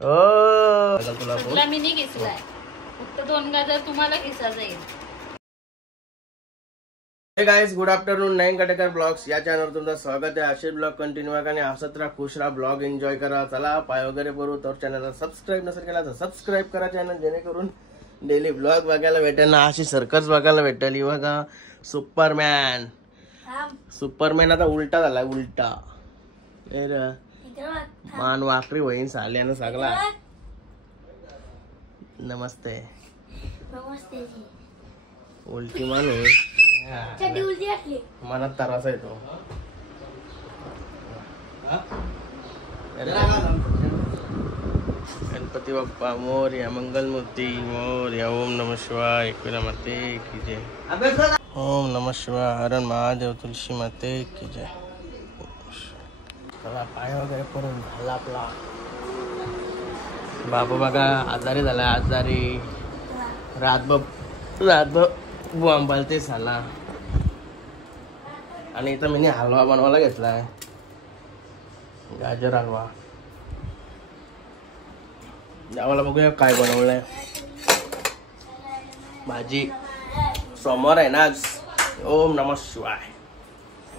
तुला मी नाही घेतलाय, फक्त 2 गाजर तुम्हाला घेसा जाईल. Hey guys, good afternoon. Nayan Katekar blogs या चॅनलवर तुमचं स्वागत आहे. असे ब्लॉग कंटिन्यू करा आणि हसत राहा, खुश राहा, ब्लॉग एन्जॉय करा. चला पाय वगैरे पडू. तर चॅनलला सबस्क्राईब नसेल केला तर सबस्क्राईब करा चॅनल, जेणेकरून डेली ब्लॉग बघायला भेटेल ना, अशी सर्कस बघायला भेटेल. बघा सुपरमॅन. सुपरमॅन आता उलटा झाला, उलटा. मान वाकरी होईन साल्यानं सगळा. नमस्ते. नमस्ते. उलटी माणूस मनात तरासा येतो. गणपती बाप्पा मोरया, मंगलमूर्ती मोरया. ओम नमः शिवाय, एकविरा माते की जय. ओम नमः शिवाय, हरण महादेव, तुलसी माते की जय. चला पाय वगैरे करून झाला आपला. बाबा बघा आजारी झाला, आजारी. रातभर बोंबालते झाला. आणि इथं मी हलवा बनवायला घेतलाय, गाजर हलवा. जावाला बघूया काय बनवलंय. भाजी सोमवार आहे ना आज. ओम नमः शिवाय.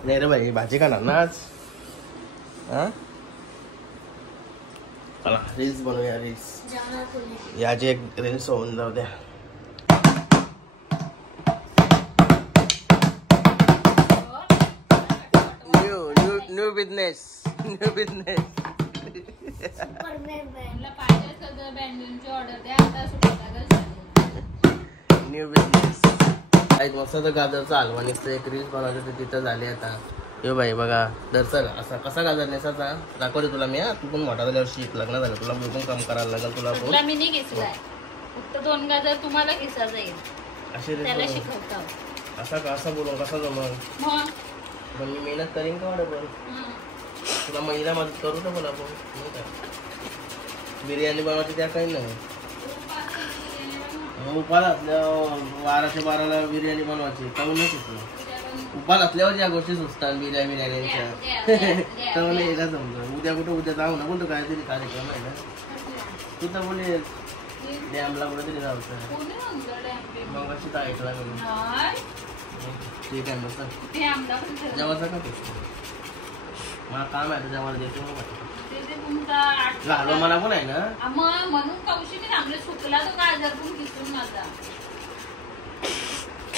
नाही रे भाई, भाजी खाणार ना आज. चला रील्स बनवूया, रील्स. याची एक रील्स होऊन जाऊ द्या. New business. New business. मस्त गाजरचा हलवा निघतो. एक रील्स बनवायचं तिथं झाले आता. यो भाई बघा दरचा असा कसा गाजर नेसाचा दाखवते तुला मी. तू पण मोठा झाल्यावर शिक, लग्न झालं तुला पण काम करायला लागेल. तुला मी नाही घेतलाय, फक्त 2 गाजर तुम्हाला घेसा जाईल. असे त्याला शिकवतो. असा का असा बोलून कसा जमल. पण मी मेहनत करीन का वाटत. पण तुला महिला मदत करू तर बोला. आपण बिर्याणी बनवायची त्या काही नाही. उपास असल्यावर 12:00 बिर्याणी बनवायची काहून नाही सुचलं. उपास असल्यावर या गोष्टी सुचतात बिर्याणीच्या. तर मला यायला समजा उद्या कुठं उद्या जाऊ ना कोणतं काहीतरी कार्यक्रम आहे ना. तू तर बोले डॅमला कुठेतरी जायचं. मग अशी तर ऐकला ठीक आहे मस्त. जेवायचं का तू. मला काम आहे जेवायला देतो झालो मला पण आहे ना. म्हणून कौशी मी थांबले सुकला तो गाजर पण किसून माझा.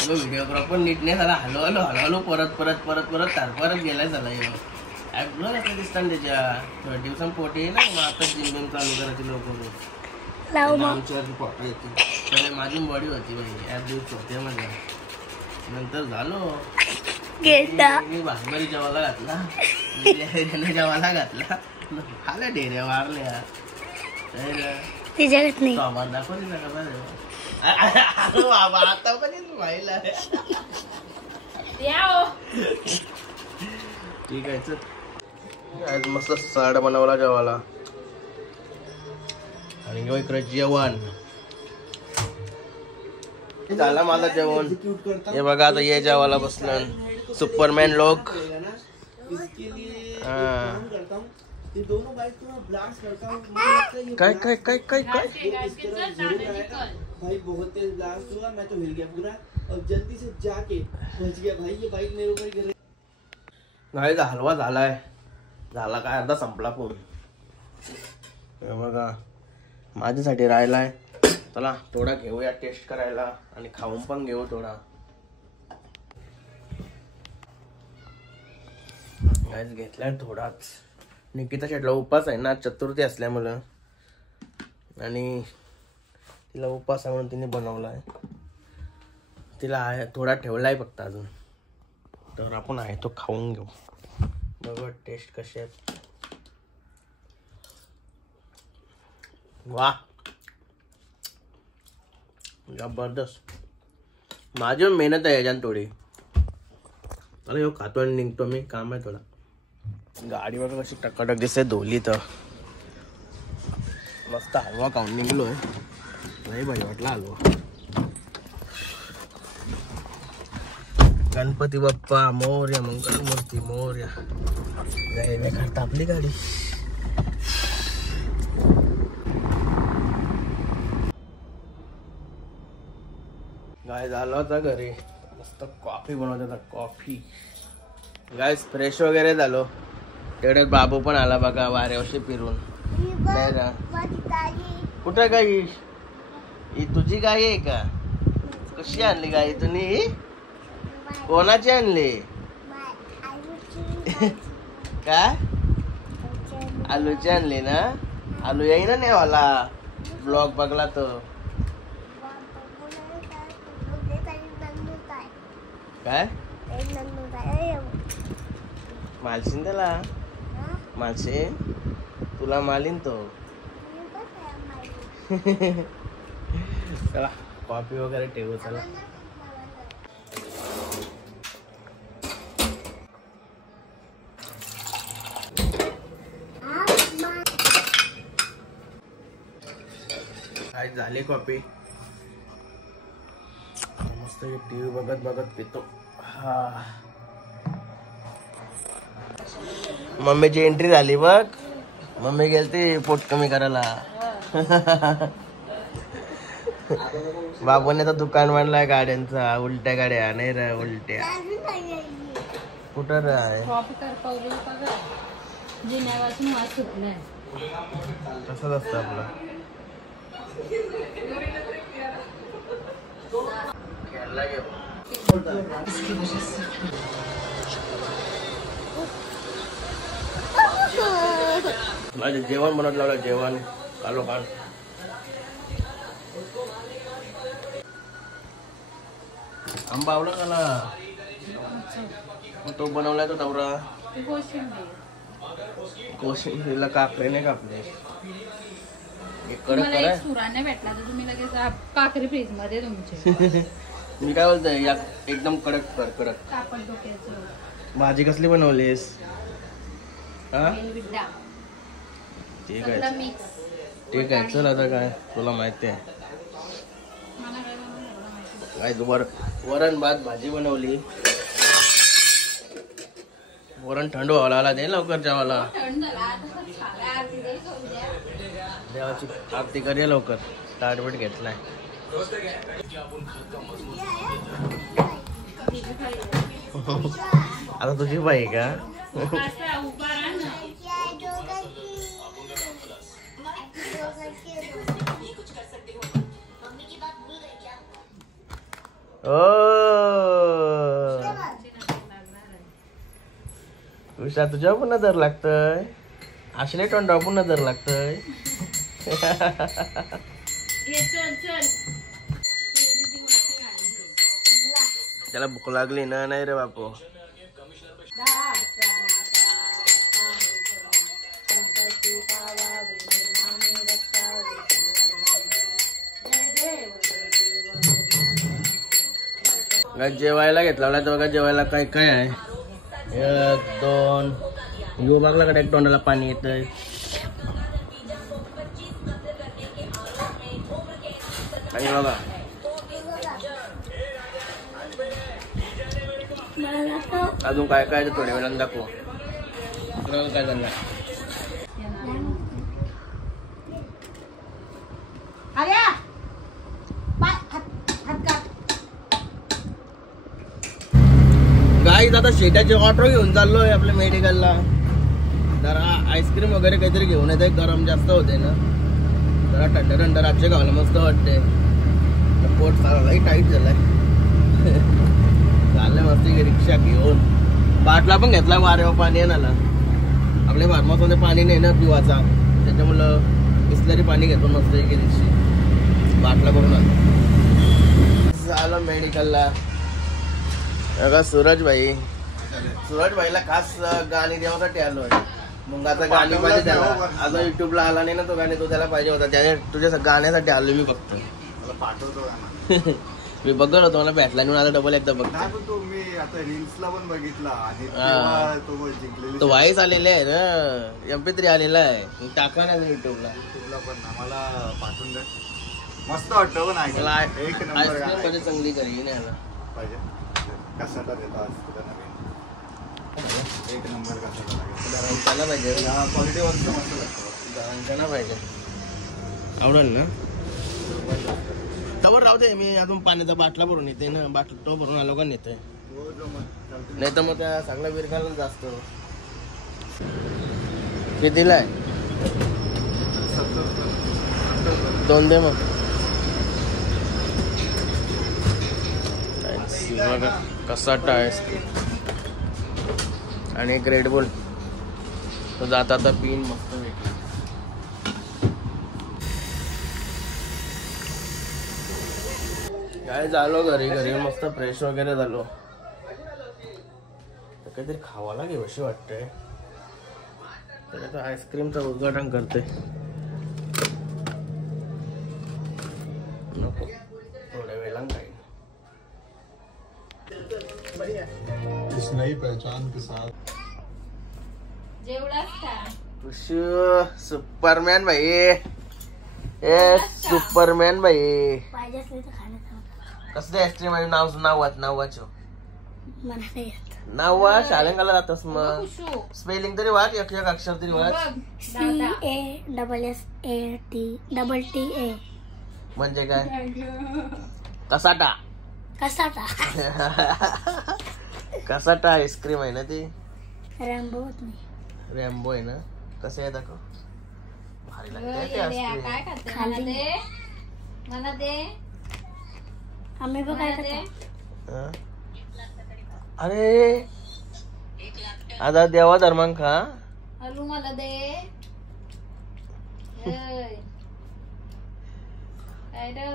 व्हिडिओग्राफर नीट नाही झाला. हलो परत गेलाय झाला. ब्लॉग आता दिसतात त्याच्या दिवसांपोटी ना. मग आता जिम चालू करायची लोक आमच्यावरती फोटो येते. पहिले माझी बॉडी होती भाई, ऍप दिवस होते माझ्या. नंतर झालो मी भाकरी जेवायला घातला, जेवायला घातला. खाल्या ढेऱ्या वारल्या. सामान दाखवली बाबा आता पण व्हायला. ठीक आहे चल. मस्त साड बनवला जेवायला. आणि इकडे जेवण झालं माझं जेवण. हे बघा आता ये जेवायला बसलं सुपरमॅन लोक. काय काय काय काय काय भाई बहुत तेज ब्लास्ट हुआ. मैं तो हिल गया पूरा और जल्दी से जाके पहुंच गया भाई. ये बाइक मेरे ऊपर गिर. गाईचा हलवा झालाय. झाला काय अर्धा संपला पण. हे बघा माझ्यासाठी राहिलाय. चला थोडा घेऊया टेस्ट करायला आणि खाऊन पण घेऊ थोडा. गाईज घेतलाय थोडाच. निकिता शेटला उपास आहे ना, चतुर्थी असल्यामुळं. आणि तिला उपास आहे म्हणून तिने बनवलाय. तिला आहे थोडा ठेवलाय फक्त अजून. तर आपण आहे तो खाऊन घेऊ. बघा टेस्ट कशी आहे. वा जबरदस्त. माझी मेहनत आहे याच्यात थोडी. अरे हो खातो आणि निघतो मी. काम आहे थोडा. गाडी बघा कशी टकाटक दिसते धोली. तर मस्त हलवा खाऊन निघलोय. नाही भाई वाटला हलवा. गणपती बाप्पा मोरया, मंगलमूर्ती मोरया. आपली गाडी काय झालं होता घरी मस्त कॉफी बनवत होता कॉफी. गाईस फ्रेश वगैरे झालो तेवढ्यात बाबू पण आला बघा वाऱ्यावरशी फिरून. कुठं गाई ही तुझी गाई आहे का? कशी आणली गाई तुम्ही? कोणाची आणली? काय आलूची आणली ना? आलू येई ना नेवाला ब्लॉग बघला तर. काय मालशीन त्याला मालशीन तुला मालीन तो. चला कॉफी वगैरे ठेवू. चला काय झाली कॉफी मस्त टीव्ही बघत बघत पितो. हा मम्मीची एंट्री झाली बघ. मम्मी गेलती पोट कमी करायला. बाबूने तर दुकान बांधलाय गाड्यांचा. उलट्या गाड्या नाही रे उलट्या. कुठं आहे तसंच असतं आपलं. खेळला घेऊ माझे जेवण बनवत लावलं. जेवण कालो कान आंबा आवडला त्याला. तो बनवलाय तो तवरा कोशिंबीरला काकडे नाही कापले. भेटला तर तुम्ही लगेच काकरी फ्रीज मध्ये तुमचे. मी काय बोलतोय एकदम कडक कर कडक. कापड डोक्याचं. भाजी कसली बनवलीस? ठीक आहे ठीक आहे चल आता काय तुला माहिती आहे काय. वरण भात भाजी बनवली. वरण थंड व्हायला आला दे लवकर जेवायला. देवाची आरती करूया लवकर. ताटबीट घेतलाय. आता तुझी बाई का? विषा तुझ्या पुन्हा दर लागतय. आशले तोंडा पुन्हा दर लागतय. त्याला भूक लागली ना नाही रे बापू. जेवायला घेतला तर बघा जेवायला काय काय आहे. 1 2 यो बघला कडे तोंडाला पाणी येतंय. आणि बघा अजून काय काय थोड्या वेळानं दाखवू. काय झालं गाईज. आता शेताची ऑटो घेऊन चाललोय आपल्या मेडिकलला. जरा आईस्क्रीम वगैरे काहीतरी घेऊन येते. गरम जास्त होते ना. जरा थंड थंड रातचे खायला मस्त वाटते. पोट चालायलाही टाईट झालाय. चाललंय मस्त रिक्षा घेऊन. बाटला पण घेतला वाऱ्यावर पाणी आणायला. आपल्या फार्महाऊसमध्ये पाणी नाही ना पिवाचा त्याच्यामुळं बिसलरी पाणी घेतो मस्त एक दिवशी बाटला करून आणतो. झालं मेडिकलला. बघा सूरज भाईला खास गाणी देवासाठी आलोय. मग आता गाणी पाहिजे त्याला. आता युट्यूबला आला नाही ना तो गाणी. तो त्याला पाहिजे होता. त्या तुझ्या गाण्यासाठी आलो मी फक्त. मी बघत होतो मला भेटला म्हणून आता डबल एकदा बघतो. मी आता रील्सला पण बघितला आणि तो व्हाईस आलेला आहे ना. MP3 आलेला आहे. टाका ना युट्यूबला पण मला पाठवून द्या. मस्त वाटतं पण ऐकायला. एक नंबर मध्ये चांगली करी नाही पाहिजे. कसाटा देतो आज तुला नवीन. एक नंबर कसाटा लागेल पाहिजे. क्वालिटी वस्तू मस्त लागतो. पाहिजे. आवडेल ना. तवर राहू दे, मी अजून पाण्याचा बाटला भरून येते ना, बाटला तो भरून आलो का नेते, नाही तर मग त्या चांगला विरघाला जास्त. कितीला आहे? 2 दे मग. बघा कसा टायस आणि एक रेड बुल तो जाता आता पिन मस्त भेटला. काय झालो घरी मस्त फ्रेश वगैरे झालो. काहीतरी खावायला घे अशी वाटतंय. तर आईस्क्रीमचं उद्घाटन करते. नको थोड्या वेळानं काही इस नई पहचान के साथ जेवढाच का सुपरमॅन भाई, ए सुपरमॅन भाई. पाहिजे असले तर खाण्याचं कसले आईस्क्रीम आहे? नाव वाच मला नाही येत. नाव वाच. शाळेंगाला जातस मग खुशू स्पेलिंग तरी वाच, एक अक्षर तरी वाच. CASSATTTA म्हणजे काय? कसाटा. कसाटा कसाटा आईस्क्रीम आहे ना ती. रॅम्बो होत नाही. रॅम्बो आहे ना. कसं आहे दाखव. भारी लागते ते काय आईस्क्रीम. खाते? मला दे आम्ही बघ काय मला दे. करतो. हं? अरे आता देवा धर्मांक खा. हलू मला दे. ऐ. काय रे?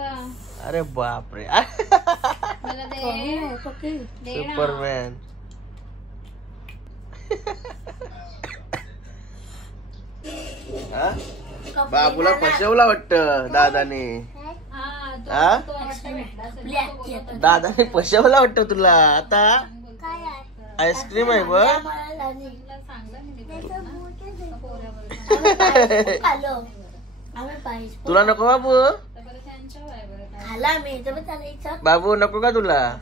अरे बापरे. मला दे. पक्की. दे ना. सुपरमॅन. बाबूला फसवला वाटतं दादाने. हा, हा? तो वाटतं भेटला असेल. दादाने फसवला वाटतं तुला. आता काय आहे? आईस्क्रीम आहे बघ. मला लागली. तुला सांगलं मी ते खालो. आम्ही पाहिजे तुला नको बाबू? तर बरं त्यांच्यावर आहे बरं काय. खाला मी तर त्याला इच्छा बाबू नको का तुला?